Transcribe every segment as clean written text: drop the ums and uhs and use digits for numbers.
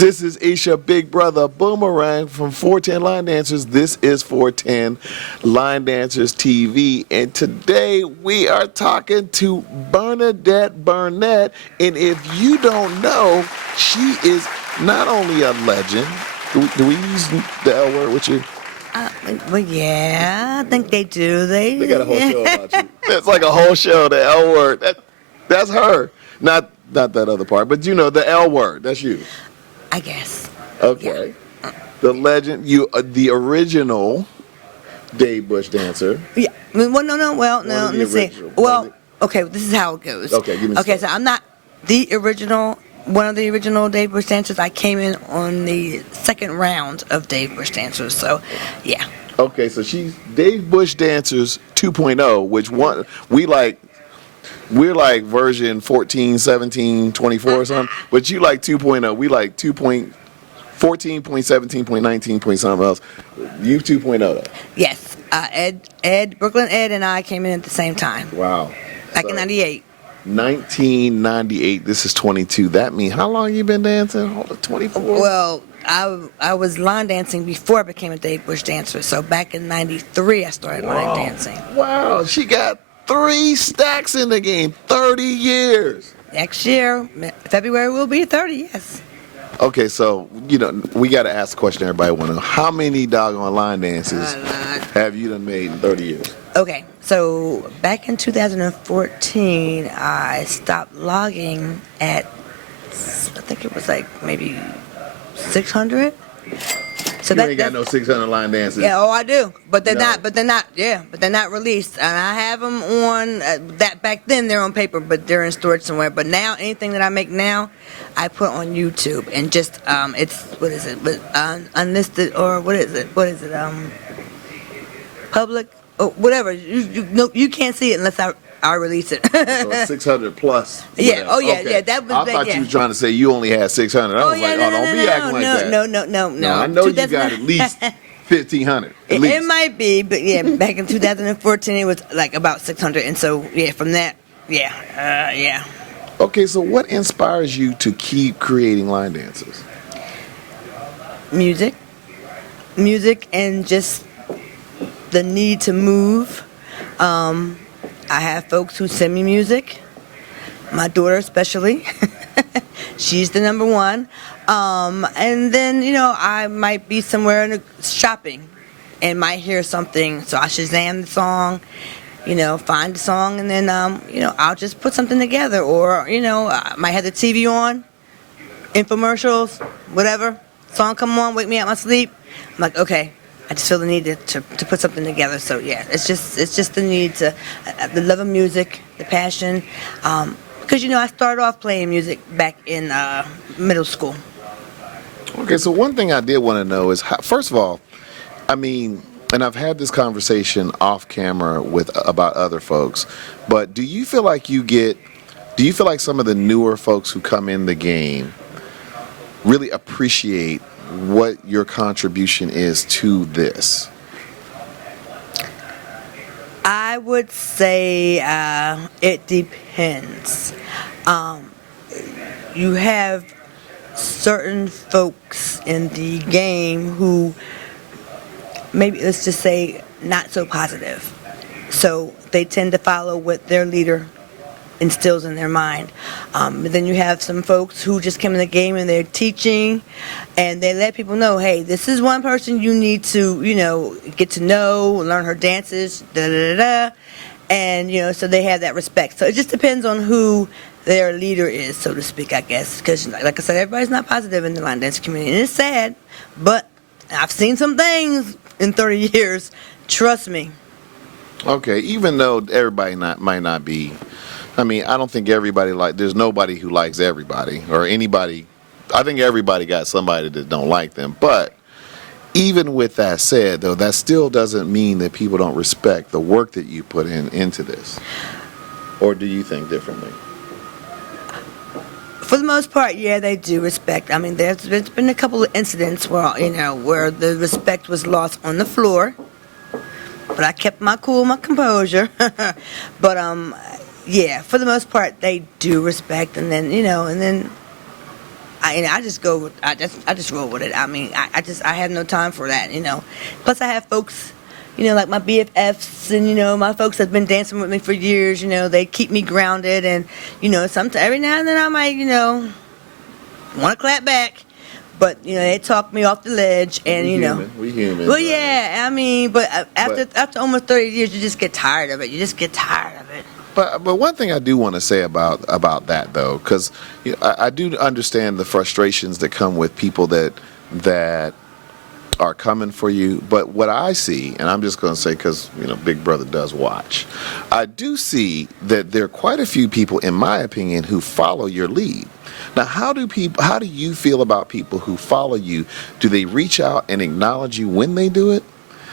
This is Isha Big Brother Boomerang from 410 Line Dancers. This is 410 Line Dancers TV. And today we are talking to Bernadette Burnette. And if you don't know, she is not only a legend. Do we use the L word with you? Well, yeah, I think they do. They got a whole show about you. It's like a whole show, the L word. That's her. Not that other part, but you know, the L word. That's you. I guess. Okay. Yeah. The legend, the original Dave Bush dancer. Yeah. Well, no. Well, no. Let me see. Well, okay. This is how it goes. Okay. Give me. Okay. So I'm not the original. One of the original Dave Bush dancers. I came in on the second round of Dave Bush dancers. So, yeah. Okay. So she's Dave Bush dancers 2.0, which one we like. We're like version 14, 17, 24 or something, but you like 2.0. We like 2.14, 17.19, something else. You 2.0 though. Yes. Brooklyn Ed and I came in at the same time. Wow. Back in 98. 1998. This is 22. That means how long you been dancing? 24. Well, I was line dancing before I became a Dave Bush dancer. So back in 93, I started line dancing. Wow. She got 3 stacks in the game, 30 years. Next year, February will be 30, yes. Okay, so, you know, we got to ask the question everybody want to know. How many doggone line dances have you done made in 30 years? Okay, so back in 2014, I stopped logging at, I think it was like maybe 600. So you ain't got no 600 line dances. Yeah, I do, but they're not. But they're not released, and I have them on that. Back then, they're on paper, but they're in storage somewhere. But now, anything that I make now, I put on YouTube, and just it's what is it? Unlisted or what is it? Public or whatever. You can't see it unless I release it. So 600 plus. Yeah. Oh yeah. Okay. Yeah. That was. I thought you were trying to say you only had 600. I was like, don't be acting like that. No. I know you got at least 1,500. It might be, but yeah, back in 2014 it was like about 600, and so yeah, from that, yeah. Okay, so what inspires you to keep creating line dances? Music, and just the need to move. I have folks who send me music. My daughter especially. She's the number one. And then, you know, I might be somewhere shopping and might hear something. So I Shazam the song, you know, find the song, and then, you know, I'll just put something together. Or, you know, I might have the TV on, infomercials, whatever. Song come on, wake me out my sleep. I'm like, okay. I just feel the need to put something together. So yeah, it's just the need to, the love of music, the passion, because you know I started off playing music back in middle school. Okay, so one thing I did want to know is, first of all, I mean, and I've had this conversation off camera about other folks, but do you feel like some of the newer folks who come in the game really appreciate what your contribution is to this? I would say it depends. You have certain folks in the game who maybe, let's just say, not so positive. So they tend to follow what their leader instills in their mind. But then you have some folks who just come in the game and they're teaching, and they let people know, hey, this is one person you need to, you know, get to know, learn her dances, and, you know, so they have that respect. So it just depends on who their leader is, so to speak, I guess. Because, like I said, everybody's not positive in the line dance community, and it's sad, but I've seen some things in 30 years. Trust me. Okay, even though everybody might not be, I mean, I don't think everybody there's nobody who likes everybody or anybody. I think everybody got somebody that don't like them. But even with that said, though, that still doesn't mean that people don't respect the work that you put into this. Or do you think differently? For the most part, yeah, they do respect. I mean, there's been a couple of incidents where, you know, where the respect was lost on the floor. But I kept my cool, my composure. But, yeah, for the most part, they do respect, and then, you know, and then I just go with, I just roll with it. I mean, I have no time for that, you know. Plus I have folks, you know, like my BFFs and, you know, my folks that have been dancing with me for years, you know, they keep me grounded. And, you know, sometimes every now and then I might, you know, want to clap back. But, you know, they talk me off the ledge, and, we you know. human. We human. Well, right? yeah, I mean, but after almost 30 years, you just get tired of it. You just get tired of it. But one thing I do want to say about that though, because you know, I do understand the frustrations that come with people that are coming for you. But what I see, and I'm just going to say because you know Big Brother does watch, I do see that there are quite a few people, in my opinion, who follow your lead. Now, how do you feel about people who follow you? Do they reach out and acknowledge you when they do it?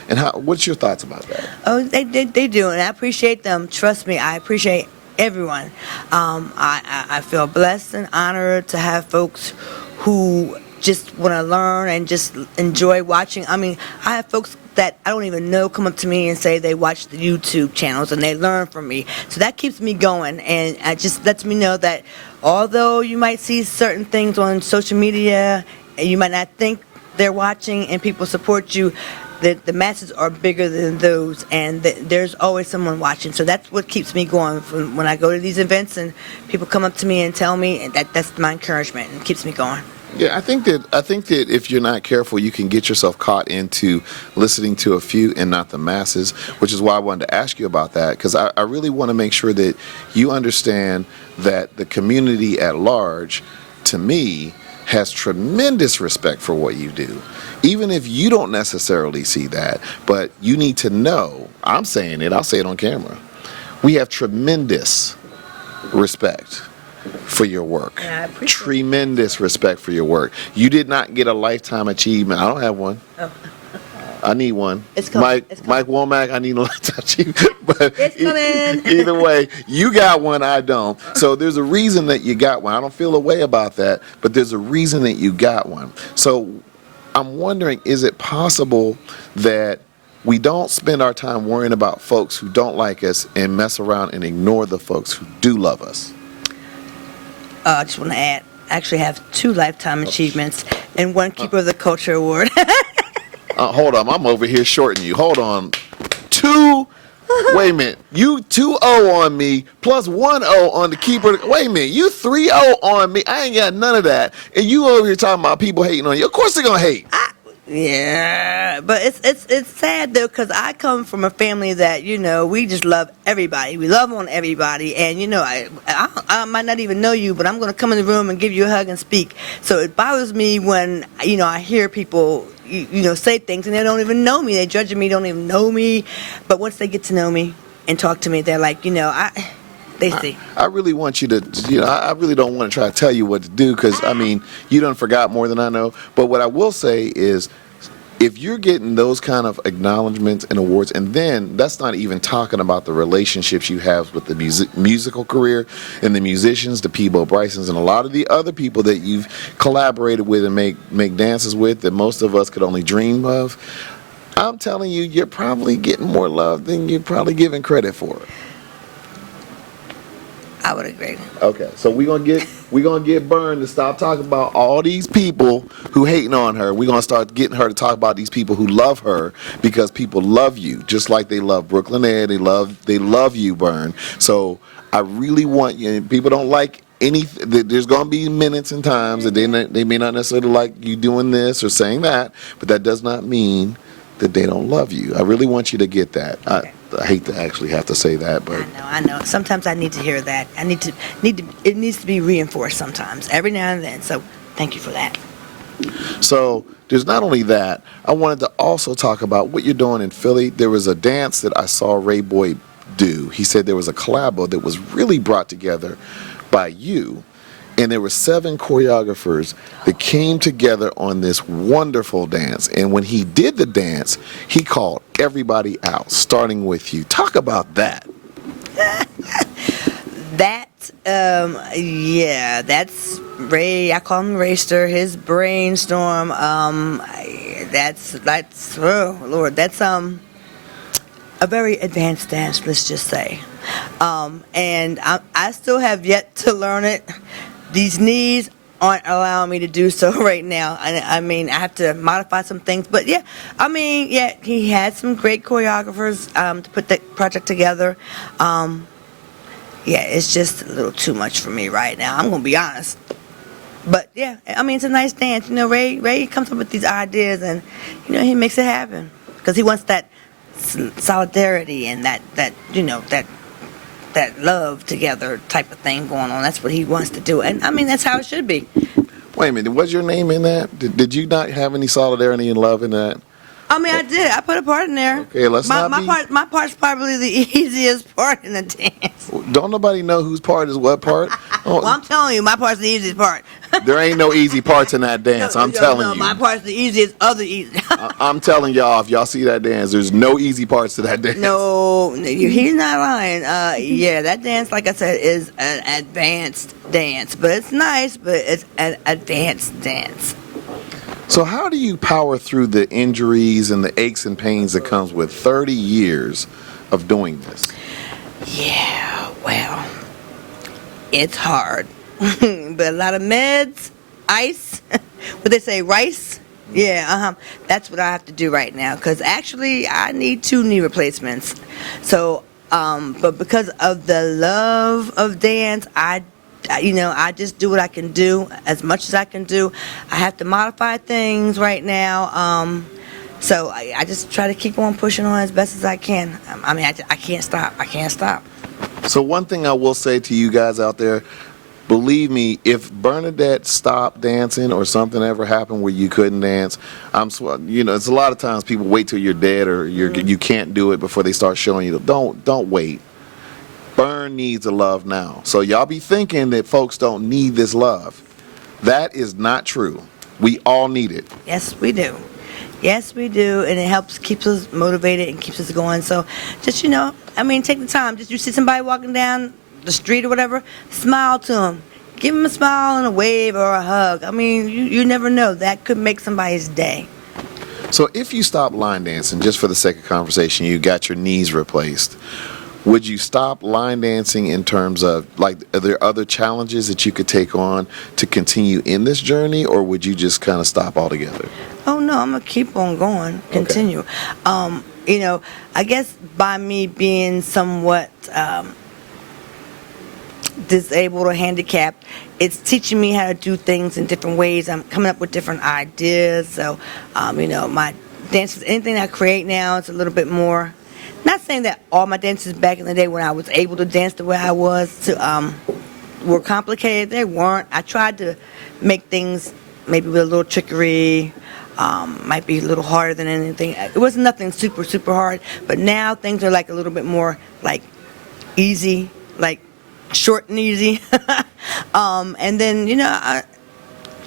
And what's your thoughts about that? Oh, they do, and I appreciate them. Trust me, I appreciate everyone. I feel blessed and honored to have folks who just want to learn and just enjoy watching. I mean, I have folks that I don't even know come up to me and say they watch the YouTube channels and they learn from me. So that keeps me going, and it just lets me know that although you might see certain things on social media and you might not think they're watching and people support you, the masses are bigger than those, and there's always someone watching. So that's what keeps me going from when I go to these events and people come up to me and tell me, and that's my encouragement and keeps me going. Yeah, I think that if you're not careful, you can get yourself caught into listening to a few and not the masses, which is why I wanted to ask you about that, because I really want to make sure that you understand that the community at large, to me, has tremendous respect for what you do. Even if you don't necessarily see that, but you need to know, I'm saying it, I'll say it on camera, we have tremendous respect for your work. Yeah, I appreciate Tremendous respect for your work. You did not get a lifetime achievement. I don't have one. Oh. I need one. It's coming. Mike Womack, I need a lifetime achievement. But It's coming. Either way, you got one, I don't. So there's a reason that you got one. I don't feel a way about that, but there's a reason that you got one. So I'm wondering, is it possible that we don't spend our time worrying about folks who don't like us and mess around and ignore the folks who do love us? I just want to add, I actually have 2 lifetime achievements and 1 Keeper of the Culture Award. Hold on, I'm over here shorting you. Hold on. 2, wait a minute. You 2-0 on me plus 1-0 on the keeper. Wait a minute. You 3-0 on me. I ain't got none of that. And you over here talking about people hating on you. Of course they're going to hate. Yeah, but it's sad though, because I come from a family that, you know, we just love everybody. We love on everybody, and you know, I might not even know you, but I'm going to come in the room and give you a hug and speak. So it bothers me when, you know, I hear people, you know, say things and they don't even know me. They judging me, don't even know me, but once they get to know me and talk to me, they're like, you know, they see. I really want you to, you know, I really don't want to try to tell you what to do because, I mean, you done forgot more than I know. But what I will say is, if you're getting those kind of acknowledgments and awards, and then that's not even talking about the relationships you have with the musical career and the musicians, the Peabo Brysons, and a lot of the other people that you've collaborated with and make dances with that most of us could only dream of, I'm telling you, you're probably getting more love than you're probably giving credit for. I would agree. Okay, so we're gonna get Bern to stop talking about all these people who hating on her. We're gonna start getting her to talk about these people who love her, because people love you just like they love Brooklyn Air. They love you, Bern. So I really want you. People don't like anything. There's gonna be minutes and times that they may not necessarily like you doing this or saying that, but that does not mean that they don't love you. I really want you to get that. Okay. I hate to actually have to say that, but I know. Sometimes I need to hear that. It needs to be reinforced sometimes, every now and then. So thank you for that. So there's not only that, I wanted to also talk about what you're doing in Philly. There was a dance that I saw Ray Boy do. He said there was a collabo that was really brought together by you. And there were 7 choreographers that came together on this wonderful dance. And when he did the dance, he called everybody out, starting with you. Talk about that. That's Ray. I call him Rayster. His brainstorm. That's oh Lord. That's a very advanced dance. Let's just say. And I still have yet to learn it. These knees aren't allowing me to do so right now. I mean, I have to modify some things, but yeah, I mean, yeah, he had some great choreographers to put that project together. Yeah, it's just a little too much for me right now. I'm gonna be honest. But yeah, I mean, it's a nice dance. You know, Ray comes up with these ideas, and you know, he makes it happen because he wants that solidarity and that you know that love together type of thing going on. That's what he wants to do, and I mean, that's how it should be. Wait a minute, was your name in that? Did you not have any solidarity and love in that? I mean, I did. I put a part in there. Okay, let's not my be... part. My part's probably the easiest part in the dance. Don't nobody know whose part is what part? Oh, Well, I'm telling you, my part's the easiest part. there ain't no easy parts in that dance. I'm telling you. My part's the easiest of the easy. I'm telling y'all, if y'all see that dance, there's no easy parts to that dance. No, he's not lying. Yeah, that dance, like I said, is an advanced dance, but it's nice, but it's an advanced dance. So how do you power through the injuries and the aches and pains that comes with 30 years of doing this? Yeah, well, it's hard. But a lot of meds, ice, what they say, rice? Yeah, that's what I have to do right now, because actually I need 2 knee replacements. So, but because of the love of dance, I just do what I can do, as much as I can do. I have to modify things right now. So I just try to keep on pushing on as best as I can. I mean, I can't stop. I can't stop. So one thing I will say to you guys out there, believe me, if Bernadette stopped dancing or something ever happened where you couldn't dance, it's a lot of times people wait till you're dead or you can't do it before they start showing you. Don't wait. Burn needs a love now. So y'all be thinking that folks don't need this love. That is not true. We all need it. Yes, we do. Yes, we do, and it keeps us motivated and keeps us going. So just, take the time. Just you see somebody walking down the street or whatever, smile to them. Give them a smile and a wave or a hug. I mean, you never know. That could make somebody's day. So if you stop line dancing, just for the sake of conversation, you got your knees replaced, would you stop line dancing in terms of, like, are there other challenges that you could take on to continue in this journey, or would you just kind of stop altogether? Oh, no, I'm going to keep on going, continue. Okay. I guess by me being somewhat disabled or handicapped, it's teaching me how to do things in different ways. I'm coming up with different ideas. So, my dances, anything I create now, it's a little bit more. Not saying that all my dances back in the day when I was able to dance the way I was were complicated. They weren't. I tried to make things maybe with a little trickery, might be a little harder than anything. It wasn't nothing super, super hard, but now things are like a little bit more like easy, like short and easy. And then, I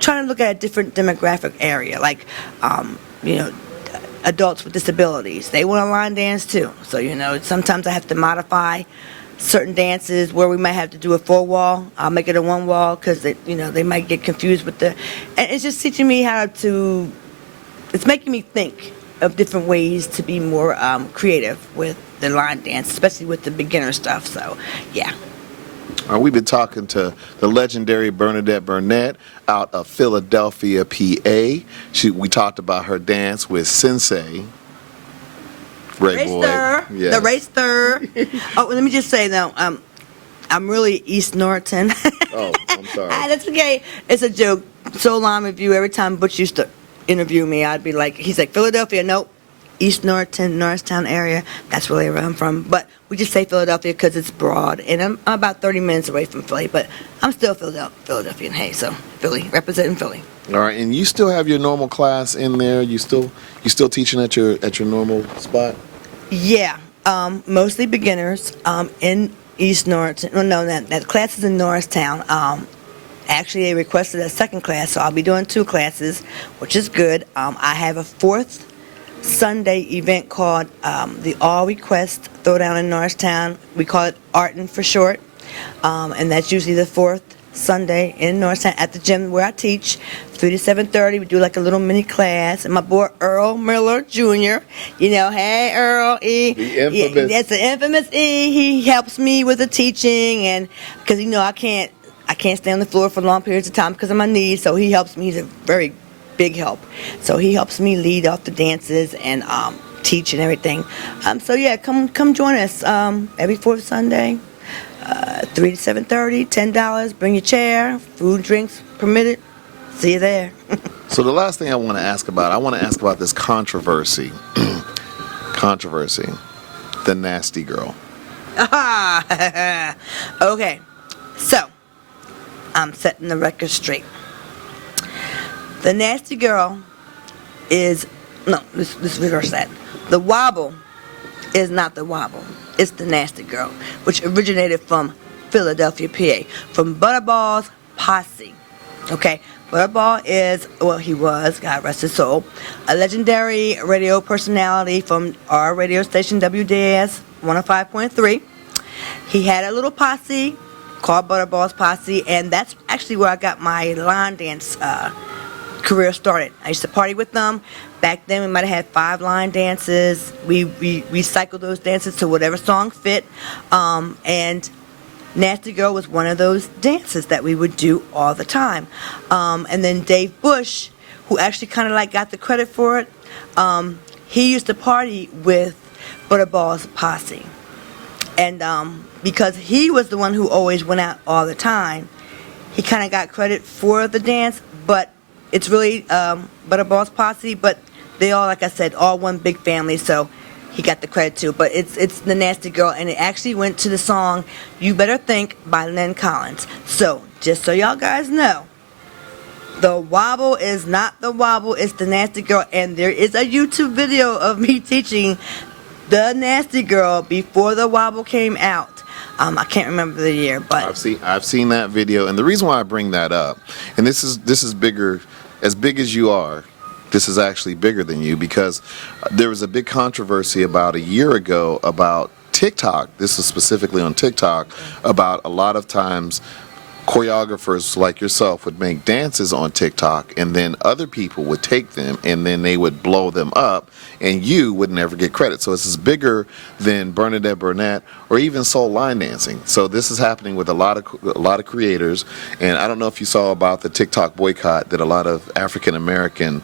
try to look at a different demographic area, like, adults with disabilities. They want to line dance too. So, sometimes I have to modify certain dances where we might have to do a 4-wall. I'll make it a 1-wall because they might get confused with and it's just teaching me it's making me think of different ways to be more creative with the line dance, especially with the beginner stuff. So, yeah. We've been talking to the legendary Bernadette Burnette out of Philadelphia, PA. We talked about her dance with Sensei. Ray Boy. Yes. The racer. Oh, let me just say though, I'm really East Norriton. Oh, I'm sorry. That's okay. It's a joke. So long review. Every time Butch used to interview me, I'd be like, he's like, Philadelphia. Nope. East Norriton, Norristown area. That's really where I'm from. But we just say Philadelphia because it's broad. And I'm about 30 minutes away from Philly, but I'm still Philadelphian. Hey, so Philly, representing Philly. All right, and you still have your normal class in there? You still teaching at your normal spot? Yeah, mostly beginners in East Norriton. Well, no, that class is in Norristown. Actually, they requested a second class, so I'll be doing 2 classes, which is good. I have a 4th Sunday event called the All Request Throwdown in Norristown. We call it Artin for short, and that's usually the 4th Sunday in Norristown at the gym where I teach, 3 to 7:30. We do like a little mini class, and my boy Earl Miller Jr. Hey Earl E. The infamous. That's the infamous E. He helps me with the teaching, and because I I can't stay on the floor for long periods of time because of my knees, so he helps me. He's a very big help. So he helps me lead off the dances and teach and everything. So yeah, come join us every fourth Sunday, 3 to 7:30, $10. Bring your chair, food, drinks permitted. See you there. So the last thing I want to ask about this controversy. Controversy. The nasty girl. Okay, so I'm setting the record straight. The nasty girl is, no, let's reverse that. The wobble is not the wobble. It's the nasty girl, which originated from Philadelphia, PA, from Butterball's posse. Okay, Butterball is, well, he was, God rest his soul, a legendary radio personality from our radio station, WDAS 105.3. He had a little posse called Butterball's Posse, and that's actually where I got my line dance career started. I used to party with them. Back then, we might have had 5 line dances. We recycled those dances to whatever song fit, and Nasty Girl was one of those dances that we would do all the time. And then Dave Bush, who actually kind of like got the credit for it, he used to party with Butterball's Posse. And because he was the one who always went out all the time, he kind of got credit for the dance, but it's really Butterball's Posse, but they all, like I said, all one big family, so he got the credit too. But it's the Nasty Girl, and it actually went to the song You Better Think by Lynn Collins. So, just so y'all guys know, the wobble is not the wobble, it's the Nasty Girl, and there is a YouTube video of me teaching the Nasty Girl before the wobble came out. I can't remember the year, but I've seen that video, and the reason why I bring that up, and this is bigger, as big as you are, this is actually bigger than you, because there was a big controversy about a year ago about TikTok. This is specifically on TikTok, about a lot of times choreographers like yourself would make dances on TikTok, and then other people would take them and then they would blow them up, and you would never get credit. So this is bigger than Bernadette, Burnette, or even soul line dancing. So this is happening with a lot of creators, and I don't know if you saw about the TikTok boycott that a lot of African American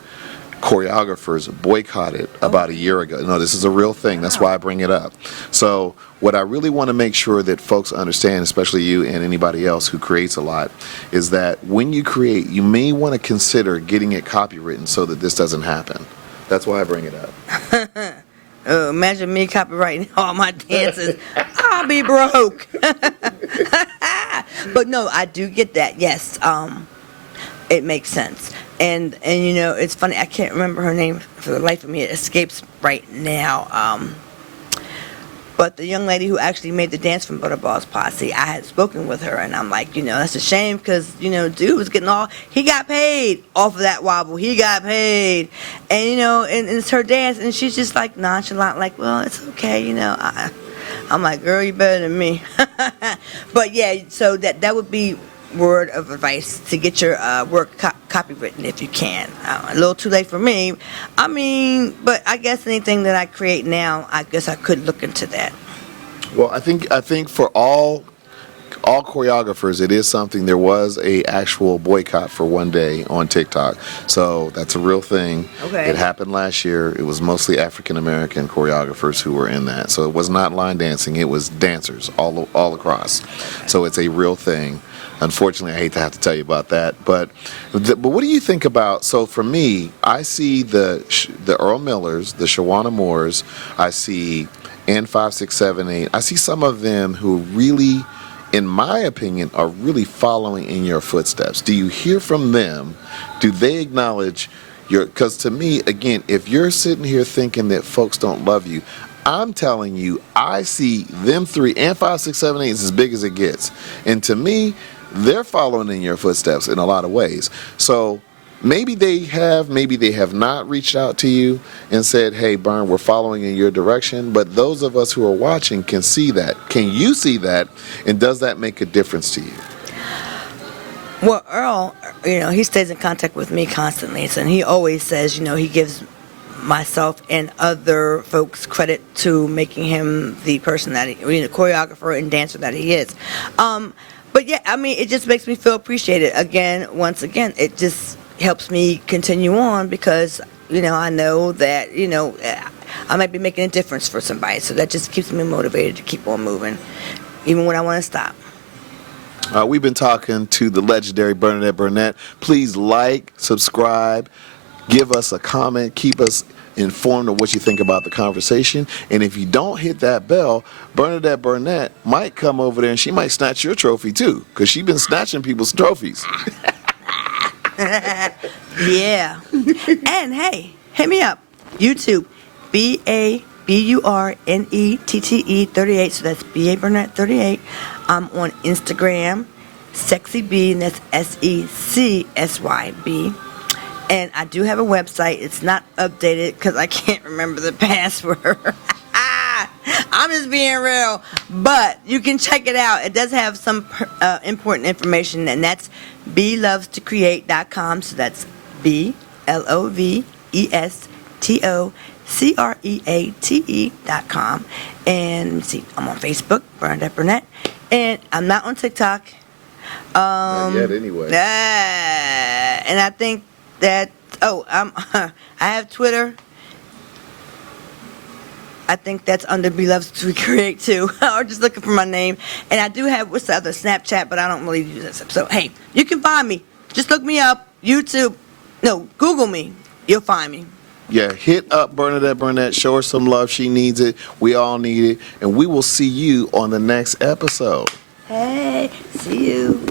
choreographers boycotted about a year ago. No, this is a real thing. That's why I bring it up. So what I really want to make sure that folks understand, especially you and anybody else who creates a lot, is that when you create, you may want to consider getting it copywritten so that this doesn't happen. That's why I bring it up. Imagine me copywriting all my dances. I'll be broke. But no, I do get that. Yes, it makes sense. And you know, it's funny, I can't remember her name for the life of me. It escapes right now. But the young lady who actually made the dance from Butterball's Posse, I had spoken with her, and I'm like, you know, that's a shame, because, you know, dude was getting he got paid off of that wobble. He got paid. And, you know, and it's her dance, and she's just like nonchalant, like, well, it's okay, you know. I'm like, girl, you better than me. But yeah, so that would be word of advice, to get your work copywritten if you can. A little too late for me. I mean, but I guess anything that I create now, I guess I could look into that. Well, I think for all choreographers, it is something. There was a actual boycott for one day on TikTok, so that's a real thing. Okay. It happened last year. It was mostly African American choreographers who were in that. So it was not line dancing. It was dancers all across. So it's a real thing. Unfortunately, I hate to have to tell you about that, but what do you think about? So for me, I see the Earl Millers, the Shawana Moores, I see N5678. I see some of them who really, in my opinion, are really following in your footsteps. Do you hear from them? Do they acknowledge your? Because to me, again, if you're sitting here thinking that folks don't love you, I'm telling you, I see them three, and 5678 is as big as it gets, and to me, they're following in your footsteps in a lot of ways. So maybe they have not reached out to you and said, hey, Bern, we're following in your direction. But those of us who are watching can see that. Can you see that? And does that make a difference to you? Well, Earl, you know, he stays in contact with me constantly, and he always says, you know, he gives myself and other folks credit to making him the person that he, you know, choreographer and dancer that he is. But yeah, I mean, it just makes me feel appreciated. Again, once again, it just helps me continue on because, I know that, I might be making a difference for somebody. So that just keeps me motivated to keep on moving, even when I want to stop. We've been talking to the legendary Burnette. Please like, subscribe, give us a comment, keep us informed of what you think about the conversation. And if you don't hit that bell, Burnette might come over there and she might snatch your trophy too, because she's been snatching people's trophies. Yeah. And hey, hit me up. YouTube, BABURNETTE 38. So that's BA Burnette 38. I'm on Instagram, Sexy B, and that's SECSYB. And I do have a website. It's not updated because I can't remember the password. I'm just being real. But you can check it out. It does have some important information, and that's belovestocreate.com. So that's BLOVESTOCREATE.com. And let me see, I'm on Facebook, Burnette. And I'm not on TikTok. Not yet, anyway. And I think that I have Twitter. I think that's under Beloved to Create too, or just looking for my name. And I do have what's the other Snapchat, but I don't really use this. So hey, you can find me. Just look me up, YouTube. No, Google me. You'll find me. Yeah, hit up Burnette. Show her some love. She needs it. We all need it. And we will see you on the next episode. Hey, see you.